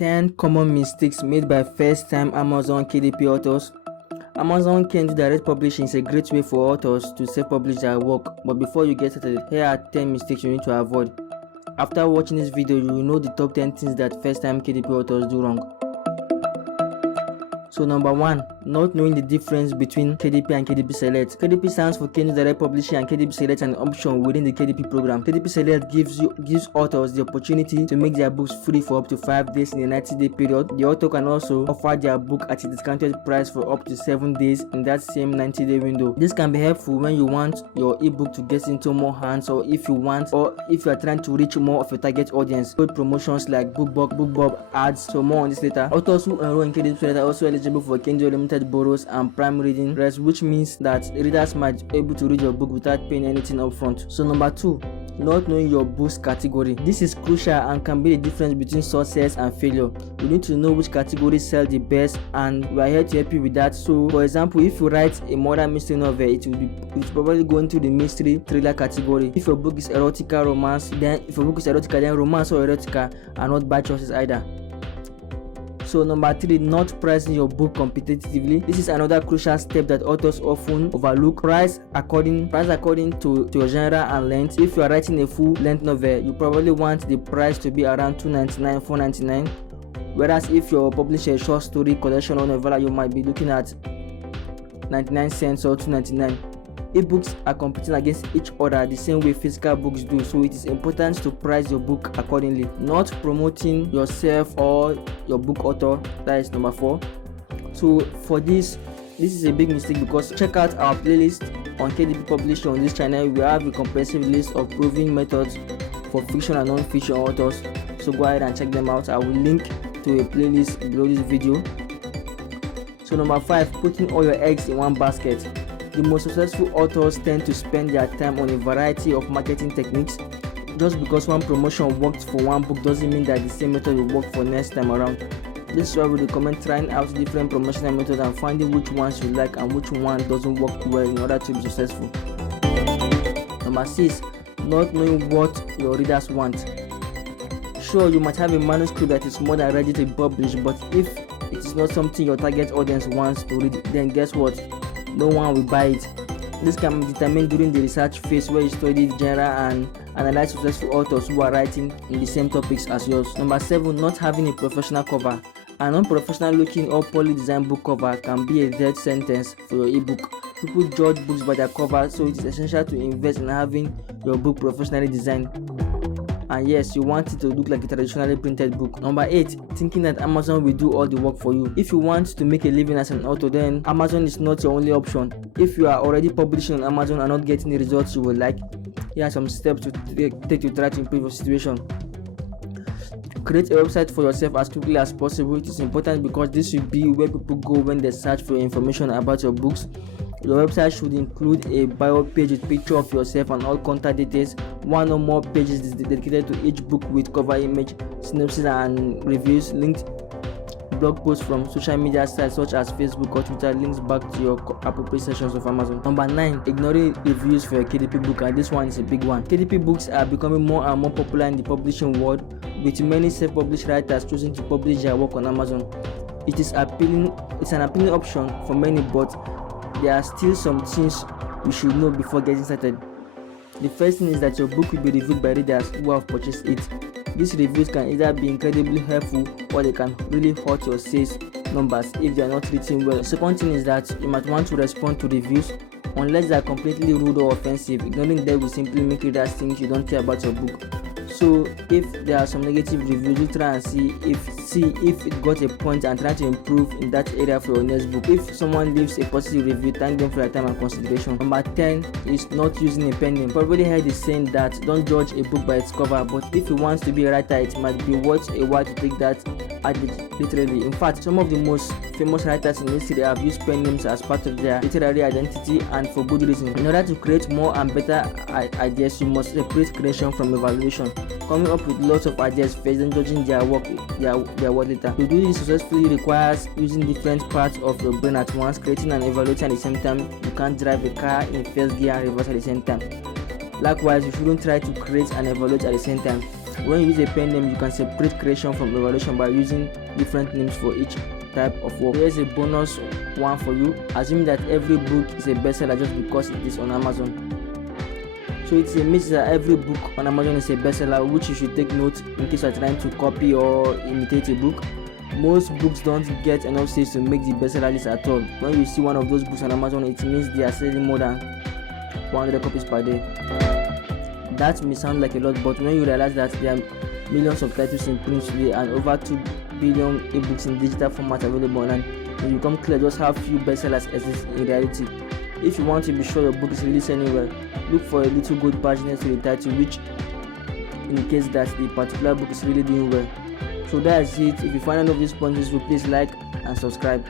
10 common mistakes made by first-time Amazon KDP authors. Amazon can do direct publishing. Is a great way for authors to self-publish their work, but before you get started, here are 10 mistakes you need to avoid. After watching this video, you will know the top 10 things that first-time KDP authors do wrong. So number 1, not knowing the difference between KDP and KDP Select. KDP stands for Kendu Direct Publishing, and KDP Select is an option within the KDP program. KDP Select gives authors the opportunity to make their books free for up to 5 days in a 90-day period. The author can also offer their book at a discounted price for up to 7 days in that same 90-day window. This can be helpful when you want your ebook to get into more hands, or if you are trying to reach more of your target audience. With promotions like BookBub ads. So more on this later. Authors who enroll in KDP Select are also eligible for Kindle Limited borrows and Prime Reading Rest, which means that readers might be able to read your book without paying anything upfront. So number 2, not knowing your book's category. This is crucial and can be the difference between success and failure. You need to know which categories sell the best, and we are here to help you with that. So for example, if you write a murder mystery novel, it's probably going to the mystery thriller category. If your book is erotica romance, then romance or erotica are not bad choices either. So number 3, not pricing your book competitively. This is another crucial step that authors often overlook. Price according to your genre and length. If you are writing a full-length novel, you probably want the price to be around $2.99, $4.99. Whereas if you're publishing a short story collection or novella, you might be looking at 99 cents or $2.99. Ebooks are competing against each other the same way physical books do, so it is important to price your book accordingly. Not promoting yourself or your book author, that is number 4. So for this is a big mistake, because check out our playlist on KDP Publishing on this channel. We have a comprehensive list of proven methods for fiction and non-fiction authors, so go ahead and check them out. I will link to a playlist below this video. So number 5, putting all your eggs in one basket. The most successful authors tend to spend their time on a variety of marketing techniques. Just because one promotion worked for one book doesn't mean that the same method will work for next time around. This is why we recommend trying out different promotional methods and finding which ones you like and which one doesn't work well in order to be successful. Number 6, not knowing what your readers want. Sure, you might have a manuscript that is more than ready to be published, but if it is not something your target audience wants to read, then guess what? No one will buy it. This can be determined during the research phase, where you study the genre and analyze successful authors who are writing in the same topics as yours. Number 7, not having a professional cover. An unprofessional looking or poorly designed book cover can be a death sentence for your ebook. People judge books by their cover, so it is essential to invest in having your book professionally designed. And yes, you want it to look like a traditionally printed book. Number 8, thinking that Amazon will do all the work for you. If you want to make a living as an author, then Amazon is not your only option. If you are already publishing on Amazon and not getting the results you would like, here are some steps to take to try to improve your situation. Create a website for yourself as quickly as possible. It is important because this will be where people go when they search for information about your books. Your website should include a bio page with picture of yourself and all contact details. One or more pages is dedicated to each book with cover image, synopsis and reviews, linked blog posts from social media sites such as Facebook or Twitter, links back to your appropriate sections of Amazon. Number 9, ignoring reviews for your KDP book, and this one is a big one. KDP books are becoming more and more popular in the publishing world, with many self-published writers choosing to publish their work on Amazon. It's an appealing option for many, but there are still some things you should know before getting started. The first thing is that your book will be reviewed by readers who have purchased it. These reviews can either be incredibly helpful or they can really hurt your sales numbers if they are not written well. The second thing is that you might want to respond to reviews unless they are completely rude or offensive. Ignoring them will simply make readers think you don't care about your book. So if there are some negative reviews, you try and see if it got a point and try to improve in that area for your next book. If someone leaves a positive review, thank them for their time and consideration. Number 10 is not using a pen name. Probably heard the saying that don't judge a book by its cover, but if you want to be a writer, it might be worth a while to take that literally. In fact, some of the most famous writers in history have used pen names as part of their literary identity, and for good reason. In order to create more and better ideas, you must separate creation from evaluation. Coming up with lots of ideas first, then judging their work later. To do this successfully requires using different parts of your brain at once, creating and evaluating at the same time. You can't drive a car in first gear and reverse at the same time. Likewise, you shouldn't try to create and evaluate at the same time. When you use a pen name, you can separate creation from evaluation by using different names for each type of work. Here's a bonus one for you. Assume that every book is a bestseller just because it is on Amazon. So it's a myth that every book on Amazon is a bestseller, which you should take note in case you're trying to copy or imitate a book. Most books don't get enough sales to make the bestseller list at all. When you see one of those books on Amazon, it means they are selling more than 100 copies per day. That may sound like a lot, but when you realize that there are millions of titles in print today and over 2 billion ebooks in digital format available online, it becomes clear just how few bestsellers exist in reality. If you want to be sure your book is really selling well, look for a little gold badge next to the title, which indicates that the particular book is really doing well. So that's it. If you find any of these points useful, please like and subscribe.